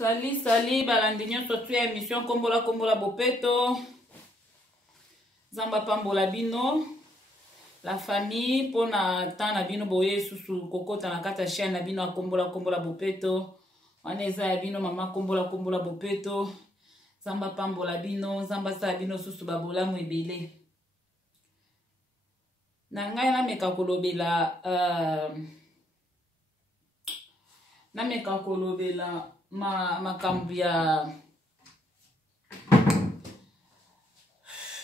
Sali, balandinyo sotu ya émission Kombola Bopeto. Zamba pambola bino. La famille, pona tana bino boye susu kokota na kata chaîne na bino Kombola Bopeto. Waneza ya bino mama Kombola Bopeto. Zamba pambola bino, zamba sa bino susu babola mwebele. Na ngai na meka kolobela makambu ya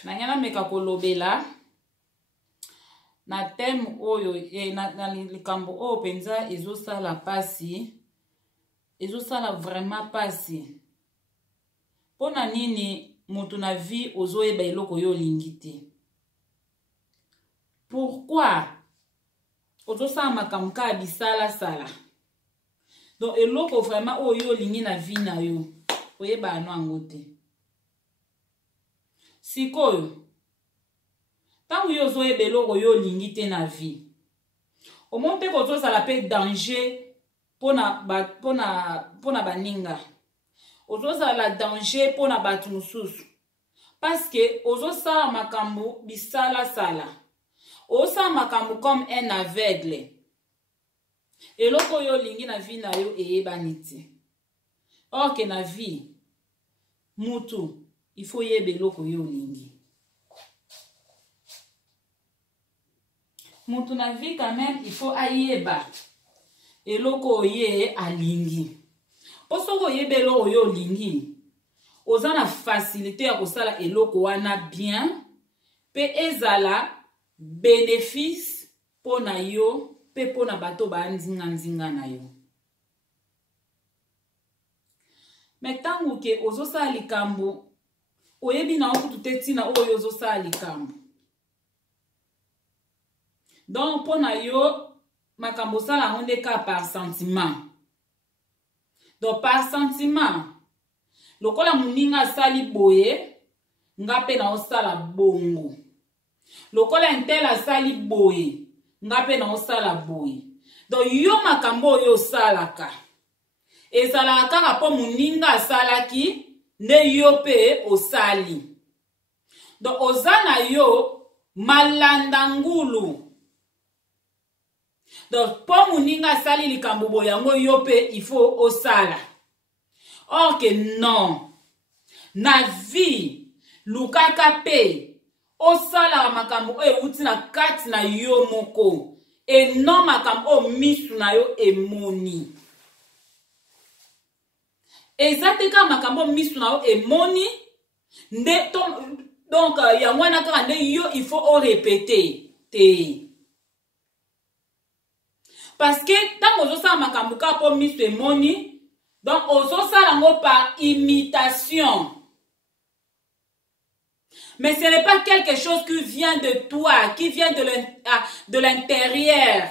na meka kolobela na thème oyo na likambo oyo penza ezosala pasi, ezosala vraiment pasi. Pona nini mutu na vie ozoyeba eloko yo lingi te? Pourquoi ozosala makambo ka bisala sala? Donc eloko vraiment oyo lingi na vie na yo oyeba ano ango te. Sikoyo tangu yo zoyeba eloko yo lingi te na vie, omonte ko ozosala pe danger pona baninga, ozosala danger pona batu mususu, parce que ozosala makambo bisala sala, ozosala makambo comme un aveugle. Eloko yo lingi na vie na yo eyebani te. Or que na vie mutu il faut yeba eloko yo lingi. Mutu na vie quand même il faut ayeba eloko ye alingi. Posoko yeba eloko yo lingi, oza na facilité ya kosala eloko wana bien, pe ezala bénéfice pona yo pe pona bato ba nzinga na yo. Metangu ke ozosala likambo oyebi na okutu te tina oyo ozosala likambo. Donc pona yo makambo sala ngonde ka par sentiment. Donc par sentiment lokola muninga sali boye nga pe na osala bongo. Lokola intela sali boye nga pe na osala boye. Donc yo makambo yo salaka ezalaka kaka po muninga salaki nde yo pe osali. Donc ozana yo malanda ngulu. Donc po muninga sali likambo boye yango yo pe il faut osala. Or que non, na vie lukaka pe osala makambo e uti na kati na yo moko, e non makambo o misu na yo emoni. Ezateka makambo misu na yo emoni nde donc yangwana kaka nde yo il faut o répéter te. Parce que tant ozosala makambo ka po misu emoni, donc ozosala ngo par imitation. Mais ce n'est pas quelque chose qui vient de toi, qui vient de l'intérieur.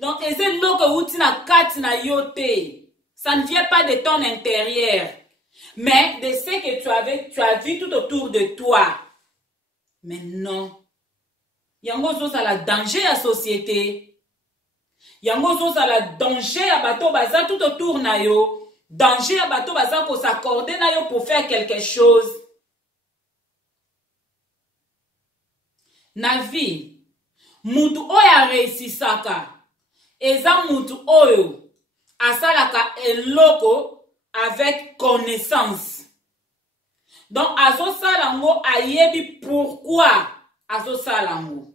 Donc, c'est l'eau que tu na kat na yote. Ça ne vient pas de ton intérieur, mais de ce que tu as vu tout autour de toi. Mais non. Yango so ça la danger à société. Yango so ça la danger à bateau baza tout autour na yo. Danger à bateau baza ko s'accorder na yo pour faire quelque chose. Na vie, mutu oyo areisisaka, eza mutu oyo asalaka eloko avec connaissance. Donc azosala ngo ayebi pourquoi azosala ngo.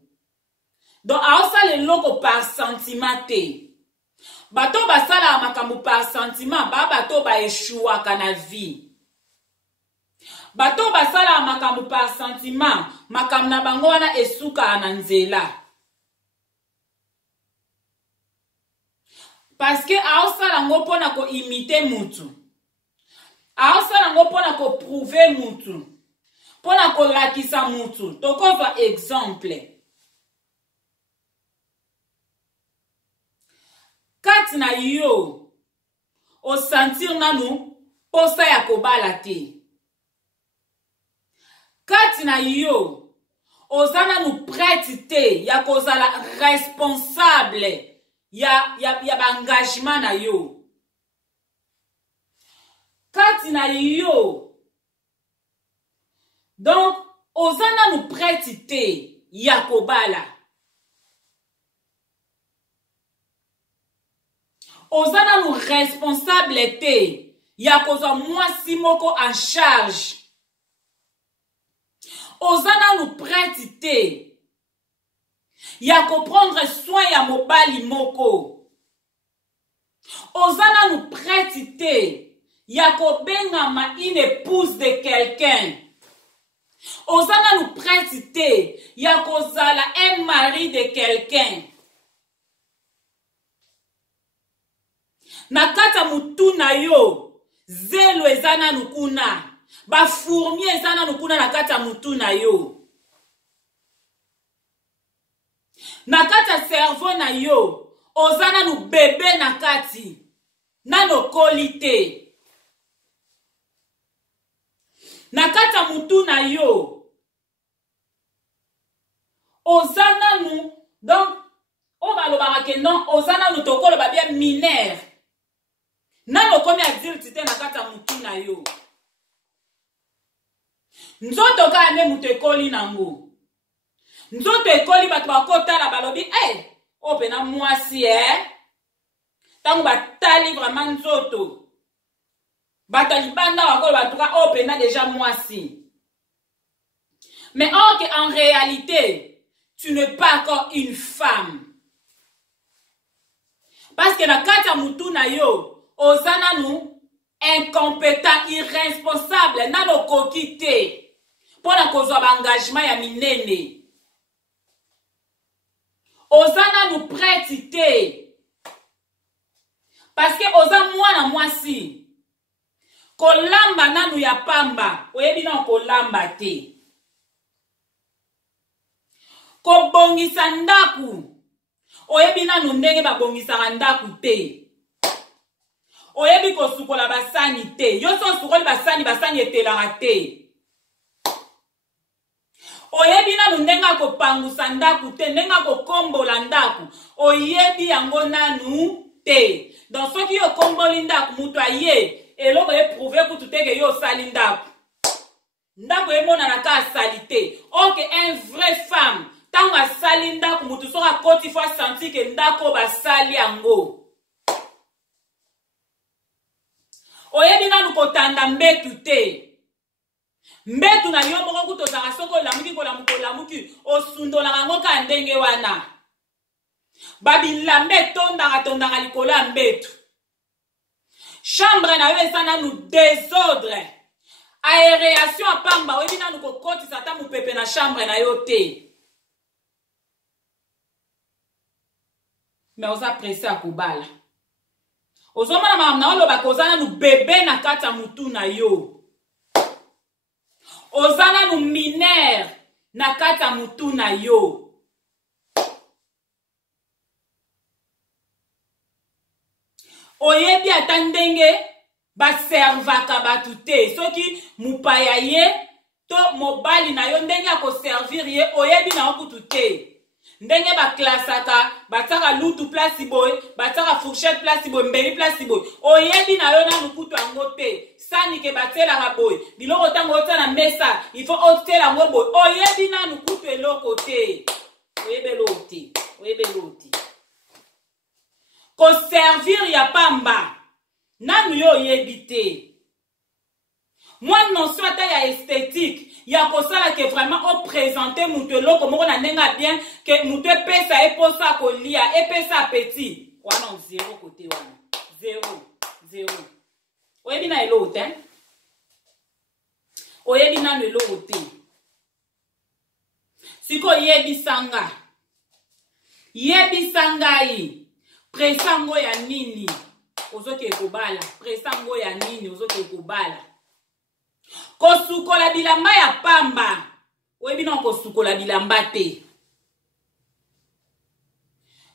Donc azosala eloko par sentiment te. Bato basala makambo par sentiment, bato ba eshuaka na vie. Bato basala makambo par sentiment, makambo na bango wana esuka na nzela. Parce que aosala ngo pona ko imiter mutu. Aosala ngo pona ko prouver mutu. Pona ko lakisa mutu. Tokozwa exemple. Kati na yo o sentir nanu posa ya kobala te. Kati na yo ozana nu prête te ya kozala responsable ya ba engagement na yo. kati na yo. Donc ozana nous prête te ya kobala. Ozana nous responsable te ya kozwa mwasi moko en charge. Ozana nous prête te ya ko prendre soin ya mobali moko. Ozana nous prête te ya ko bengama une épouse de quelqu'un. Ozana nous prête te ya ko zala un mari de quelqu'un. Na kata mutu na yo zelo ezana nukuna. Ba fourmi ezana nukuna na kata mutu na yo. Na kata cerveau na yo ozana nu bebe na kati. Nano kolite. Na kata mutu na yo ozana nu. Donc on va le barake non ozana nu tokolo ba bien mineur. Nano komi adulte te na kata mutu na yo. Nzoto ka ne mutekoli nango. Nzoto ekoli batu bakota la balobi opena mwasi tangu batali vraiment nzoto. Batali banda wakolo batuka opena déjà mwasi. Mais or que en réalité tu n'es pas encore une femme. Parce que na kata mutu na yo ozana nu incompétent, irresponsable, nano kokite pour la cause d'engagement ya minene. Ozana nous prête parce que oza mwana mwasi kolamba nanu ya pamba oyebi na kolamba te. Kobongisa ndaku oyebi nanu ndenge babongisaka ndaku te. Oyebi kosukola basani te. Yo so sukoli basani etelaka te. Oyebi nanu ndenga kopangusa ndaku te, ndenga kokombola ndaku. Oyebi yango nanu te. Donc soki yo komboli ndaku mutu aye eloko eprouve kutu te ke yo sali ndaku. Ndaku emona na ka sali te. Ok, un vrai femme tango asali ndaku mutu soka koti fwa senti ke ndako basali yango. Oyebi nanu kotanda mbetu te. Mbetu na yo moko kutozaka soko lamuki osundola yango ka ndenge wana. Babilambe tondaka likolo mbetu. Chambre na yo esana nu désordre. Aération apamba oyebi nanu kokotisa ta mupepe na chambre na yo te. Mais oza pressé à kubala. Ozomana mamna oloba kozana nu bebe na kata mutu na yo. Ozana nu mineur na kata mutu na yo. Oyebi atandenge baservaka batu te. Soki mupaya ye to mobali na yo ndenge akoservir ye oyebi na okutu te. Ndenge ba klasaka bataka lutu place boy bataka fourchette place boy mbeli place boy oyebi na yo na nukutu ango te sani ke batela ka boy biloko tango otana mesa il faut otela ngo boy oyebi na nukutu eloko te oyebe loti ko servir ya pamba nanu yo oyebi te. Moi non soit ya esthétique ya kosala ke vraiment o présenter mutu loko moko na nenga bien que mutu pesa eposa kolia epesa petit wana zéro côté wana zéro oyebi na elo te oyebi na elo te siko yebi sanga yi presango ya nini ozoke kobala presango ya nini ozoke kobala. Kosukola bilamba ya pamba oyebi na kosukola bilamba te.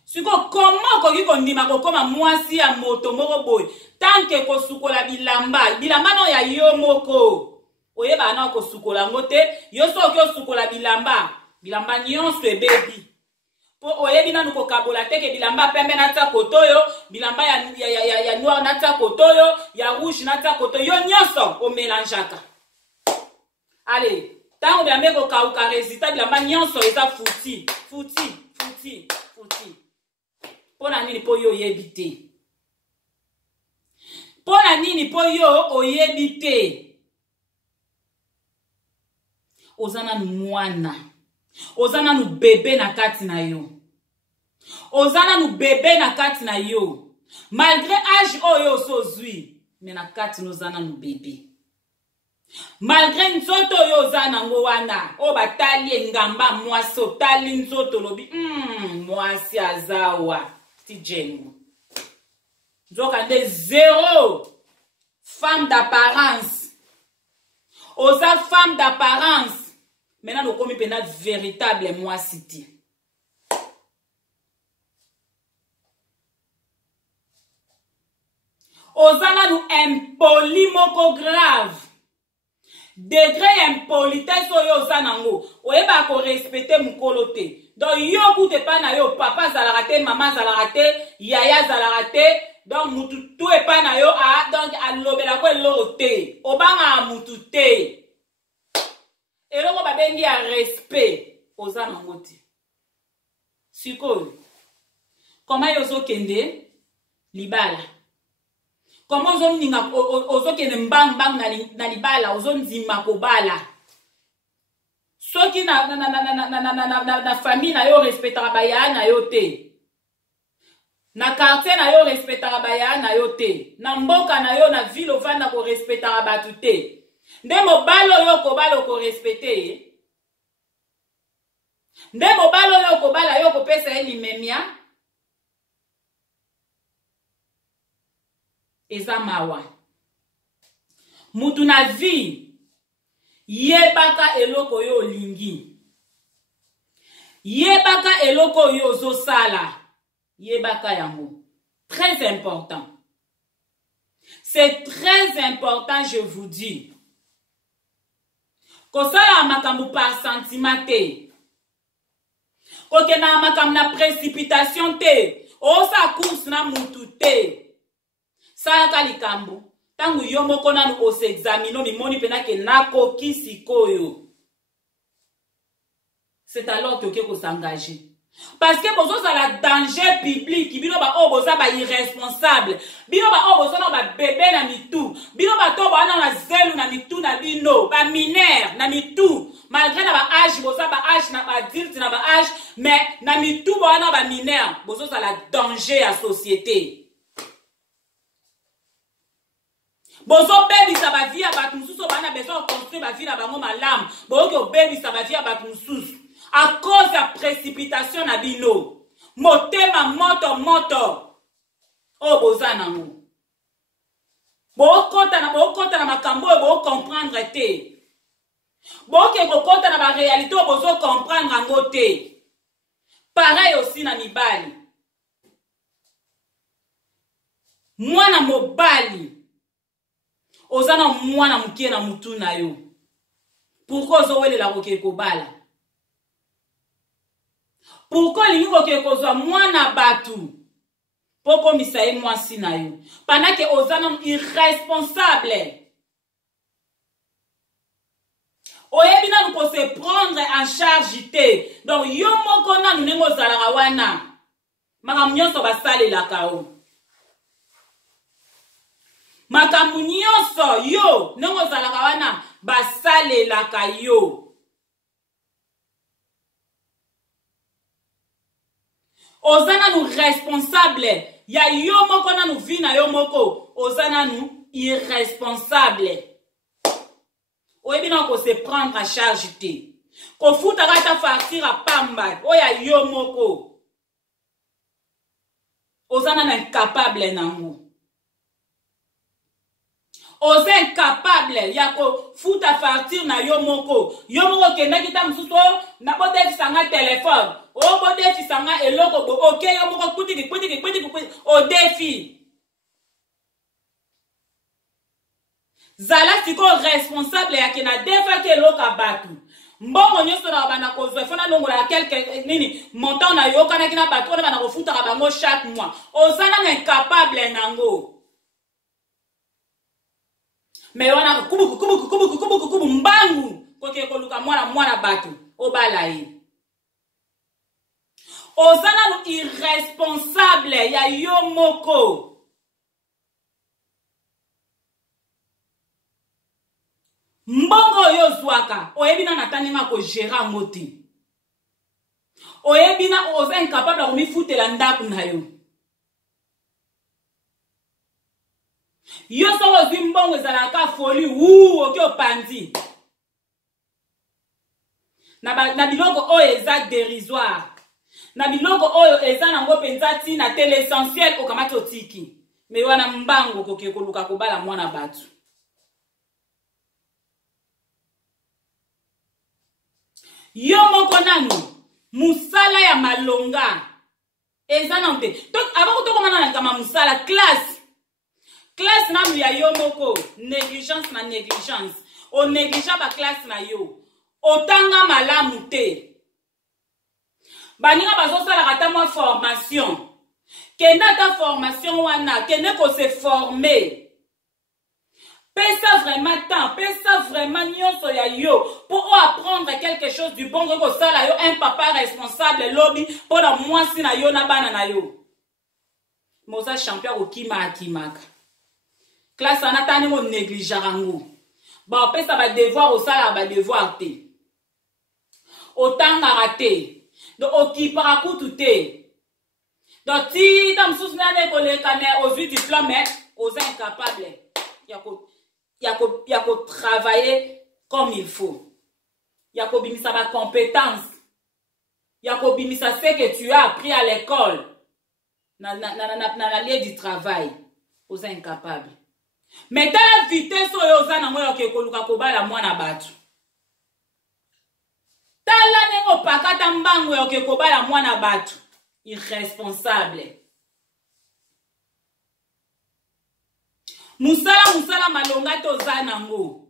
Siko comment koki kondima kokoma mwasi ya moto moko boy tanke kosukola bilamba no ya yo moko oyeba na kosukola ngote yo soki osukola bilamba nyonso ebebi Po oyebi nanu kokabola te ke bilamba pembe natia kotoyo, bilamba ya noir natia kotoyo, ya rouge natia kotoyo, yo nyonso o mélangeaka. Allez, tango biambe kokauka résultat bilamba nyonso eza futi. Pona nini po yo oyebi te? Pona nini po yo oyebi te? Ozana mwana. Ozana nu bébé na kati na yo. Ozana nu bébé na kati na yo. Malgré âge oyo sozui, mais na kati no zana nu bébé. Malgré nzoto yo ozana ngo wana, o batali ngamba mwasi otali nzoto lobi, mwasi azawa, ti jengo. Nzoka nde zéro femme d'apparence. Oza femme d'apparence. Maintenant, nous sommes une véritable moissiti. Ozana nous impoli moko grave. Degré impolitesse oyo ozanango. Oyeba ko respecter mukolo te. Donc yo koute pa na yo papa zalarate, maman zalarate, yaya zalarate. Donc mutu tout e pa na yo a donc alobela ko eloro te. Obanga mutu te. Et là, on va bien dire respect aux anangoti. Siko. Comment yozo kende libala? Comment ozo ninga ozo kende mbang na libala ozo nzima kobala? Soki na famille na yo respectera baya na yo te. Na quartier na yo respectera baya na yo te. Na mboka na yo na ville ovanda ko respectera batu te. Nde mobalo yo kobalo ko respecte. Nde mobalo yo kobala yo kopesa elimemia. Eza mawa. Mutu na vi yebaka eloko yo lingi. Yebaka eloko yo zo sala. Yebaka yango. Très important. C'est très important, je vous dis. Kosala makambu par sentiment te. Kokena makambu na précipitation te. Osa course na mutu te. Saka likambu. Tangu yomo kona nu ose examino mimoni pena ke nako kisikoyo. C'est alors que ko s'engager. Parce que bozo za la danger public, bino ba o boza ba irresponsable, bino ba o bozo na ba bébé na mitu, bino ba to ba na zelu na mitu na bino, ba mineur na mitu, malgré na ba âge boza ba âge na ba adulte na ba âge, mais na mitu ba na ba mineur, bozo za la danger à société. Bozo baby sa ba vie ba mususu ba na besoin construire ba vie na bango malamu, bozo baby sa ba vie ba mususu. À cause de la précipitation na bino. Motema moto. Oh bozanango. Bokota na makambo bo comprendre te. Boke bokota na ba réalité bozo comprendre ango te. Pareil aussi na mibali. Mwana mobali. Ozana mwana mukie na mutu na yo. Pourquoi ozowele la roke kobala? Pourquoi lingi koke kozwa mwana batu? Poko misaye mwasi na yo. Pendant que ozana irresponsable. Oyebi na ko se prendre en charge te. Donc yo moko na nengo zalaka wana. Makambu nyonso basale la kao. Makambu nyonso yo nengo zalaka wana basale la kayo. Ozana nous responsable. Ya yo moko na nous vi na yo moko. Ozana nous irresponsable. Oyebi na ko se prendre à charge te. Ko futa kata farcir a pamba. Oya yo moko. Ozana na incapable nango. Oze incapable ya ko futa farcir na yo moko. Yo moko kenda kita mususu na bote sanga téléphone. O bo defi sanga eloko bo okay yo moko kutiki o defi. Zala siko responsable ya kena defa ke loka batu. mbongo nyonso na bana kozwa fona longola quelque nini montant na yo kana kina bato na bana kofuta bango chaque mois ozana na incapable nango mais wana kubu mbangu koke koluka mwana bato obala ye ozana no irresponsable ya yo moko mbongo oyo zwaka oyebi na natanenga ko gérer ngoti oyebi na oza incapable ya komifutela ndako na yo yo so ozwi mbongo ezalaka foli oki opandi na biloko oyo eza dérisoire na biloko oyo eza nango mpenza ntina te l'essentiel okamati otiki me wana mbango koke koluka kobala mwana bato yo moko nanu musala ya malonga eza na mpe avant tokomana na kama musala classe nanu ya yo moko négligence na négligence o négligea ba classe na yo otanga malamu te baninga bazosalaka ta mwa formation kende ata formation wana kende kose former pesa vraiment temps pesa vraiment nyonso ya yo pour apprendre quelque chose du bon kosala yo un papa responsable lobi mpona mwasi na yo na bana na yo moza champion akimaka classe wana tani mo négligeaka ngo bapesa badevoir osalaka badevoir te otangaka te donc okipaka kutu te donc ti ta mosusu nane koleka me ozwi diplôme oza incapable ya kotravailler comme il faut ya kobimisa bacompétence ya kobimisa ce que tu as appris à l'école na lieu du travail oza incapable mais tala vitesse oyo oza nango ya koluka kobala mwana bato tala ndenge opakata mbango ya kobala mwana bato irresponsable musala malonga te oza nango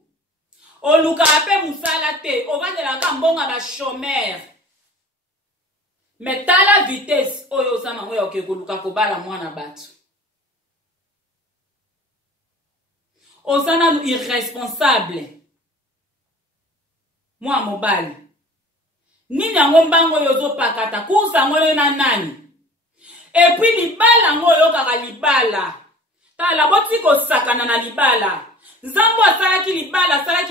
olukaka mpe musala te ovandelaka mbongo ba chômeur mais tala vitesse oyo oza nango ya koluka kobala mwana bato oza nanu irresponsable mwa mobali nini yango mbango oyo ozopakata kursa yango oyo na nani epuis libala yango oyo kaka libala tala boti kosakana na libala nzambo asalaki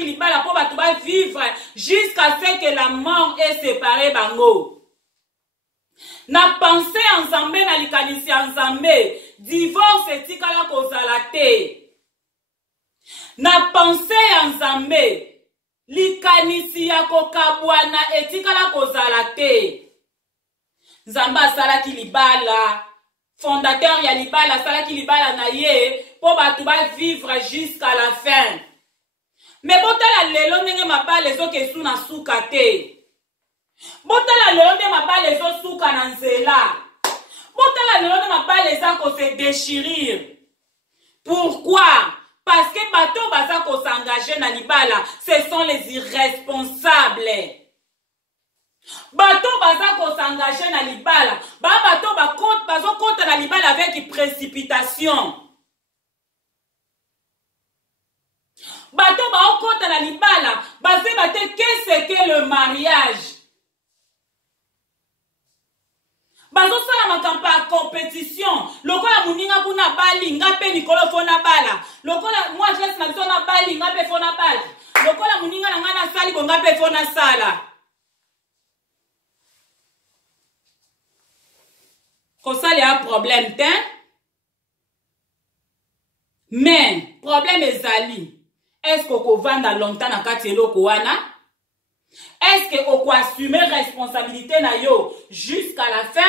libala mpo bato bavivre jusqu'à ce que la mort ait séparé bango na pense ya nzambe na likanisi ya nzambe divorce etikala kozala te na pense ya nzambe likanisi ya kokabwana etikala kozala te nzambe asalaki libala fondateur ya libala asalaki libala na ye mpo bato bavivre jusqu'à la fin me botala lelo ndenge mabala ezokesu na suka te botala lelo nde mabala ezosuka na nzela botala lelo nde mabala eza kose déchirir pourquoi? Parce que bato baza ko s'engager na libala, ce sont les irresponsables. Bato baza ko s'engager na libala, bato bazo kota na libala avec précipitation. Bato ba kota na libala, basé bate qu'est-ce que le mariage? Bazo sala makampa compétition lokola muninga kuna bali ngape nikolo fona bala lokola moi je na biso na bali ngape fona bala lokola muninga na ngana sali bo ngape fona sala ko sali a problème te mais problème ezali est-ce qu'on vanda longtemps na kati eloko wana est-ce que on peut assumer responsabilité na yo jusqu'à la fin?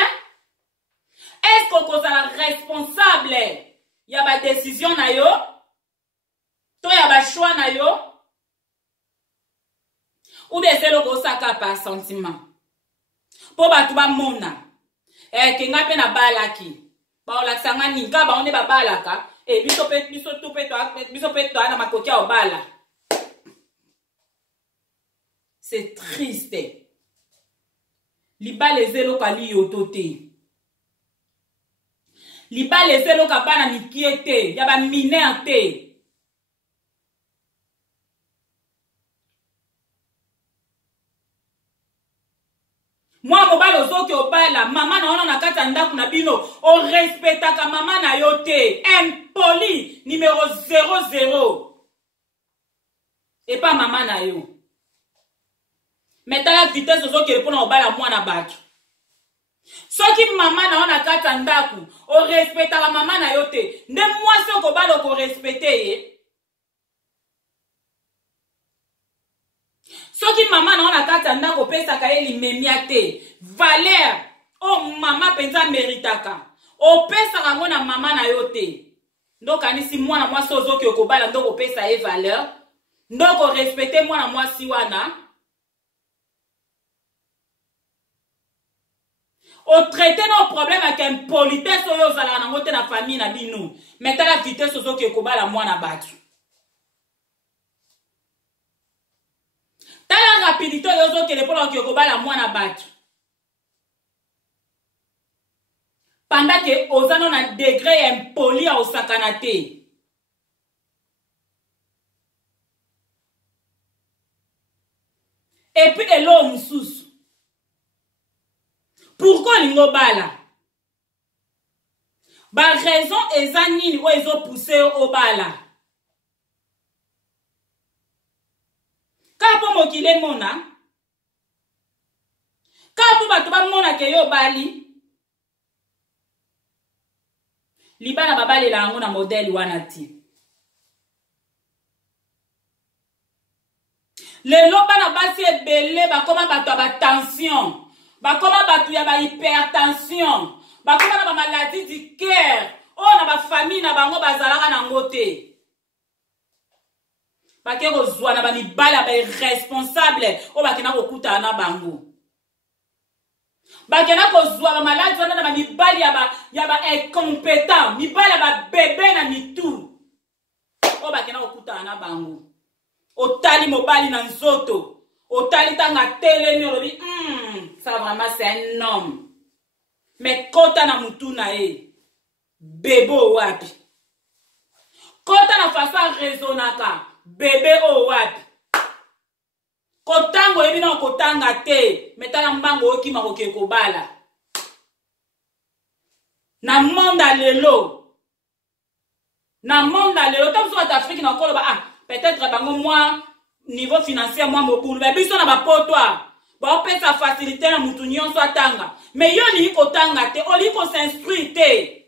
Est-ce qu'on peut être responsable? Y a ba décision na yo? To y a ba choix na yo? Ou bien c'est le gros saka par sentiment? Po ba tuba mona. Kenga pe na balaki. Ba ola sanga ninga ba onde ba balaka. Biso pe to na makoki ya obala. C'est triste. Libala ezeloka liyoto te. Libala ezeloka bana mikie te. Yaba mineur te. Moi, mobile ozoki obala, maman na ona na kata ndaku na bino, o respectaka maman na yo te. Impoli, numéro 00. Et pas maman na yo. Metala vitesse ozoki repona obala mwana batu. Soki maman na ona kata ndaku, o respectaka maman na yo te. Nde mwasi okobala oko respecte ye. Soki maman na ona kata ndako pesaka ye limemia te. Valeur o mama penza meritaka. O pesaka ngo na mama na yo te. Ndoka nisi mwana mwasi ozoki okobala ndoko pesa ye valeur. Ndoko respecte mwana mwasi wana. O traité nos problèmes avec impolitesse oyo ozala nango te na famille na bino. Metala vitesse ozoki okobala mwana batu. Tala rapidité yozo kele pona okobala mwana batu. Pendant que ozano na degré impoli a osakana te. Et puis elo mususu. Pourquoi lingo bala? Ba raison eza nini o ezo pousser au bala? Kapo mokile mona. Kapo batu ba mona ke yo bali. Libana babale la yango na modèle wana ti. Lelo bana basi ebele bakoma batu ba tension. Bakoma batu ya ba hypertension. Bakoma na ba maladie du cœur. Oh na ba famille na bango bazalaka na ngote. Bake kozwa na ba mibala ba irresponsable. O bakena kokuta na bango. Bakena kozwa ba maladi wana na ba mibali ya ba incompétent. Mibala ba bébé na mitu. O bakena kokuta na bango. Otali mobali na nzoto. Otali tanga tele ni olobi, ça vraiment c'est un homme. Mais kota na mutu na e, bebo wapi. Kota na façon raisonnaka, bébé o wapi. Kotango ebi na kotanga te, metala mbango okima koke kobala. Na monde lelo. Na monde lelo, comme soit Afrique na koloba, peut-être bango moi niveau financier moi mobulu mais biso na ba potwa ba pesa facilité na mutu nyonso atanga mais yo li ko tanga te oli ko s'instruire te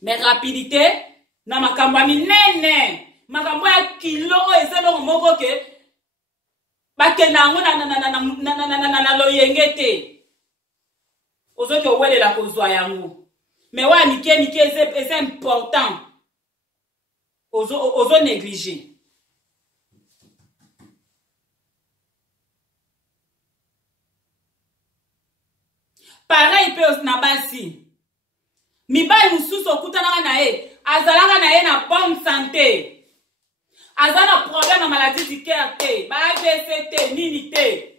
mais rapidité na makambo minene makambo ya kilo o ezelo moko ke bakenda ngo na loyenge te ozoki owelela kozwa yango mais wa mike c'est important ozo négliger. Pareil pe na basi. Mibali mususu okutana na ye, azalaka na ye na bonne santé. Azana problème na maladie du cœur te, ba AVC te, nini te.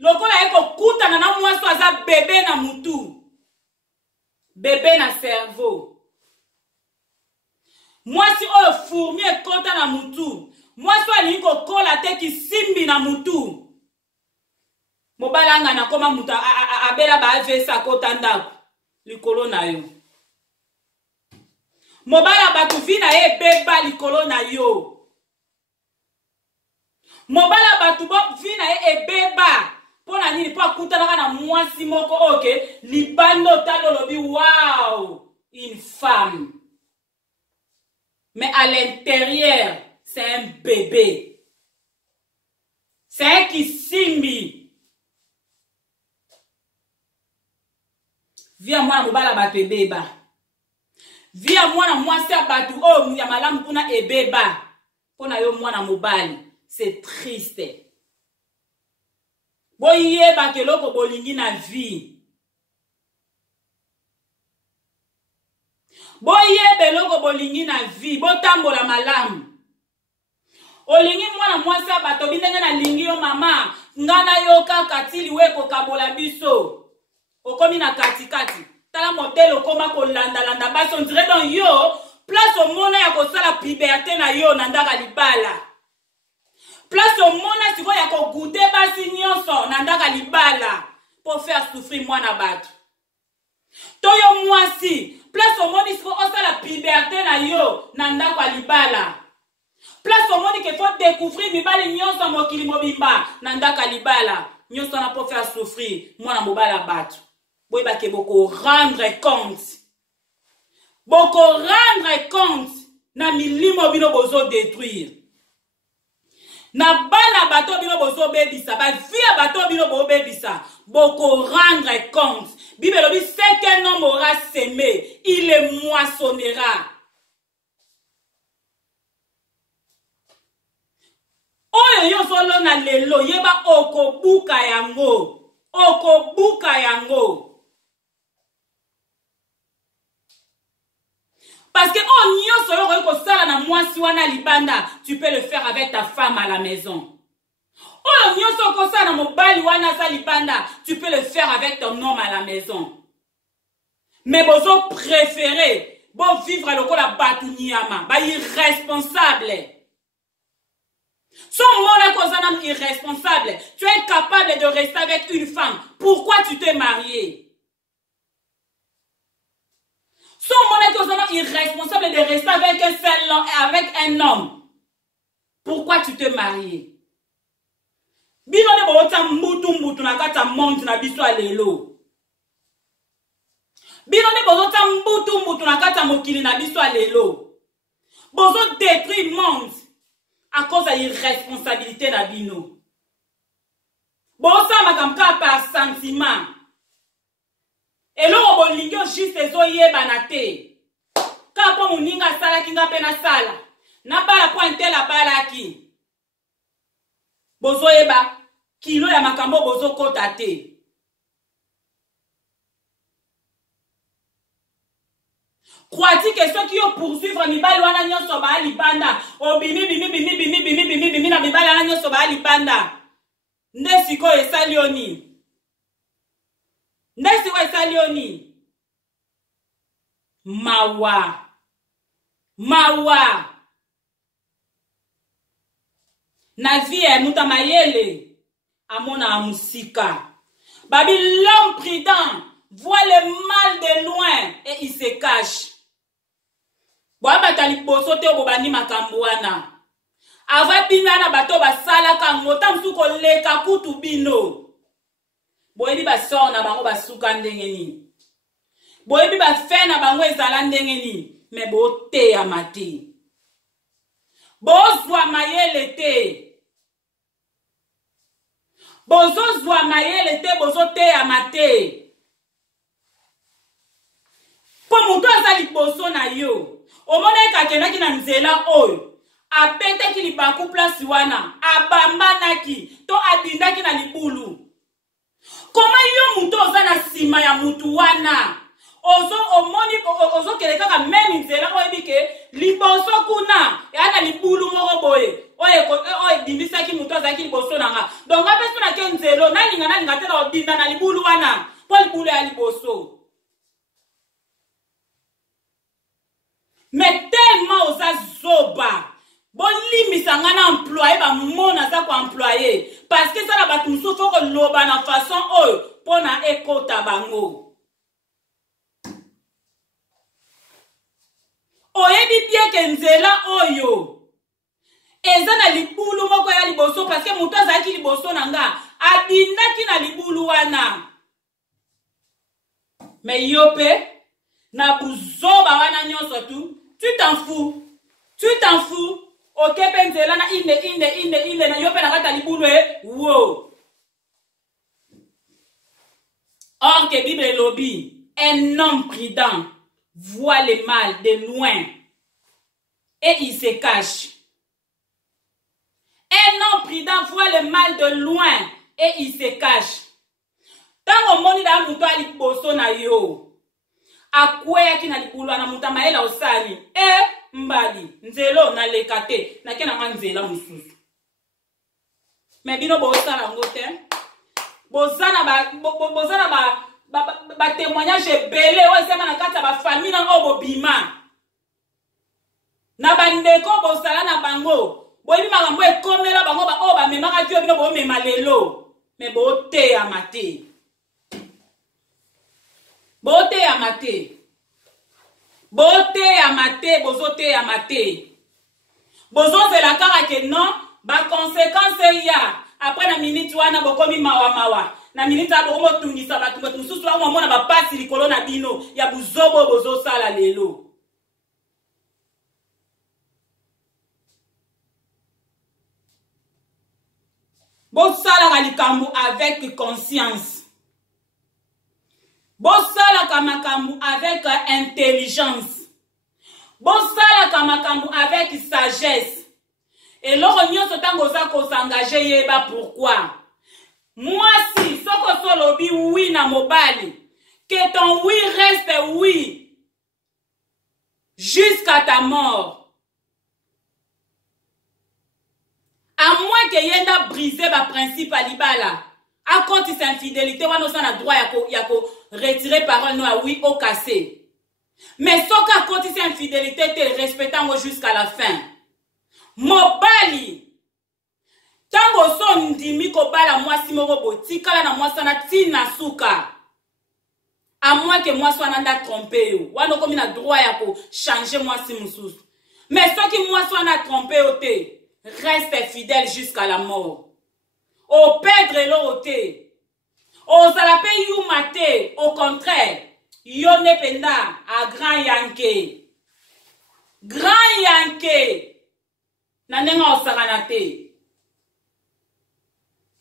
Lokola ye kokutana na mwasi aza bébé na mutu. Bébé na cerveau. Mwasi oyo fourmi ekota na mutu. Mwasi ali kokola te kisimbi na mutu. Mobalanga na koma muta abela ba avesa kota ndako likolo na yo. Mobala batu vina e beba likolo na yo. Mobala batu vina e beba pona nini po akutana na mwasi moko oke libando talo lobi wow une femme. Mais à l'intérieur c'est un bébé. C'est un kisimbi. Via mwana mobala batu ebeba. Via mwana mwasi batu o ya malamu kuna ebeba. Pona yo mwana mobali, c'est triste. Boye ba keloko bolingi na vie. Boye beloko bolingi na vie, botambola malamu. Olingi mwana mwasi ya bato bindenge na lingi yo mama. Ngana yo kaka tili we kokabola biso. Okomi na katikati. Tala modèle okoma kolanda baso. On dirait dans yo. Place au mona ya kosala puberté na yo nandaka libala. Place au mona siko ya kogoute basi nyonso nandaka libala. Pour faire souffrir mwana bato. Toyo mwasi. Place au mona siko osala puberté na yo nandaka libala. Place au monde qu'il faut découvrir mibale nyonso mokili mobimba nandaka libala nyonso na pour faire souffrir mwana mobala bato boy ba ke boko rendre compte na milimo bino bozo détruire na bana bato bino bozo bebisa ba via bato bino bo bebisa boko rendre compte Bible dit c'est qu'un homme aura semé il le moissonnera. Oyo yo solo na lelo yeba okobuka yango. Parce que on nyo solo ko sala na mwasi wana libanda, tu peux le faire avec ta femme à la maison. Oyo nyo solo ko sala na mobali wana sa libanda, tu peux le faire avec ton homme à la maison. Mais bozo préféré bon vivre lokola batu nyama, ba irresponsable. Son mona kozanam irresponsable. Tu es incapable de rester avec une femme. Pourquoi tu t'es marié? Son mona kozanam irresponsable de rester avec un homme. Pourquoi tu t'es marié? Bino ne bota mbutu na kata monde na biso alelo. Bino ne bota mbutu na kata mokili na biso alelo. Bozo détruire monde. À cause de l'irresponsabilité na bino. Bosa makamka par sentiment. Et l'on bolingo juste ezoye banate. Kapo muninga sala kinga pena sala. Na bala pointe la bala ki. Bozoye ba kilo ya makambo bozo kota te. Crois-tu que ceux qui ont poursuivre mibali wana nyonso ba libanda obimi bimi na mibali wana nyonso ba libanda ndesiko esalioni mawa na vie muta mayele amona amusika babi l'homme prudent voit le mal de loin et il se cache. Boaba taliposo te obobani makambo wana. Ava binana bato basala kango tamsuko leka kutu bino. Boyebi basona bango basuka ndenge nini. Boyebi bafena bango ezala ndenge nini. Me bote ya mate. Bozwa mayele te. Bozozwa mayele te bozote ya mate. Po muto azali boso na yo. Omone kakena ki na nzela oyo. Apete ki libaku place wana. Abambanaki. To adindaki na libulu. Koma yo muto oza na sima ya mutu wana. Ozo kelekaka memi nzela oyo bike. Liboso kuna. Ya na libulu moko boye. Oye dimbisaki muto azaki liboso nanga. Donc apeso na kyo nzelo. Nalinga tela odinda na libulu wana. Po libulu ya liboso. Mais tellement aux zoba. Bon limisa ngana employé ba mona za ko employé parce que ça la batu muso faut que loba na façon oyo pona ekota bango. Oyebi bien que nzela oyo eza na libulu moko ya liboso parce que muto azaki liboso nanga adinaki na libulu wana. Mais yope na buzoba wana nyonso tu. Tu t'en fous. Ok, penzela na ine na yope na kata libulwe. Wow. Or que Bible lobby, un homme prudent voit le mal de loin et il se cache. Un homme prudent voit le mal de loin et il se cache. Tant au monde da muto aliboso na yo. Akwe yaki na libulu na muta maela osani mbali nzelo na lekate na kena nga nzela mususu mais bino bosala ngo te bozana ba témoignage belé o sema na kati ba famille na o bobima na bandeko bosala na bango boyebi makambo ekomela bango ba o bamemaka ti bino bomema lelo mais boteya mate boteya mate boteya mate bozoteya mate bozozela kaka ke non baconséquence ya après na minute wana bokomi mawa na minute abo komotungisa bato mosusu wango amona bapasi likolo na bino ya buzobo bozosala lelo bosalaka likambo avec conscience bosalaka makambo avec intelligence bosalaka makambo avec sagesse eloko nyonso ntango oza kosengage yeba pourquoi mwasi soko solobi oui na mobali que ton oui reste oui jusqu'à ta mort à moins que yenda briser ba principe à libala a konti sa infidélité wana osana droit ya ko retirer parole no a oui au cassé mais soka konti sa infidélité te respectant jusqu'à la fin mobali tango so ndimi ko bala mwasi moko botikala na mwasi na tina suka à moins que mwasi wana nda tromper yo wana komi na droit ya ko changer mwasi mususu mais soki mwasi wana tromper yo te reste fidèle jusqu'à la mort au perdre l'autre au salape yu mate au contraire yo ne penda a grand yanke na nenga osakana te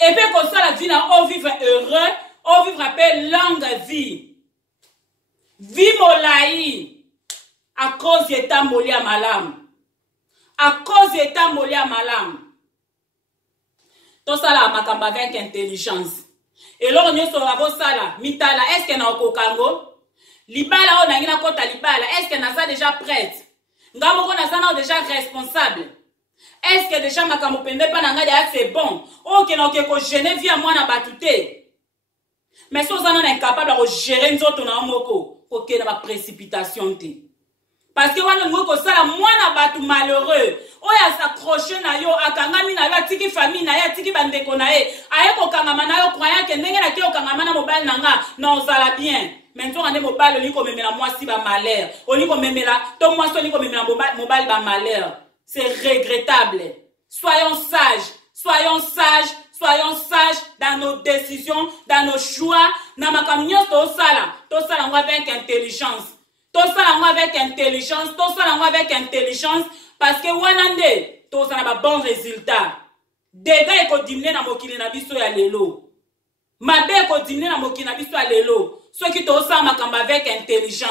et puis comme ça la vie na on vivre heureux on vivre appelle longue vie molai à cause d'état molia malam à cause d'état molia malam tout ça la makamba avec intelligence et lors nyoso abo sala mitala est-ce que na okokango libala o nangina kota libala est-ce que na ça déjà prête ngamo ko na ça na déjà responsable est-ce que déjà makambo pende pa na ngadi c'est bon OK na OK ko gêner via moi na batute mais so ça na incapable de gérer nzoto na moko OK na ba précipitation te parce que wana ngoko sala mwana batu malheureux oya s'accrocher na yo akangami na yo atiki famille na yo atiki bandeko na ye aye ko kangama na yo croyant que ndenge na ke o kangama na mobile nanga non ça la bien maintenant ande mobile oli ko memela mwasi ba malheur oli ko memela to mwasi oli ko memela mobile ba malheur c'est regrettable soyons sages dans nos décisions dans nos choix na makamnyo to sala avec intelligence tout ça avec intelligence parce que wanande tout ça na bon résultat dégâts eko diminuer na mokili na biso ya lelo mabe eko diminuer na mokili na biso ya lelo ceux qui to ça makamba avec intelligence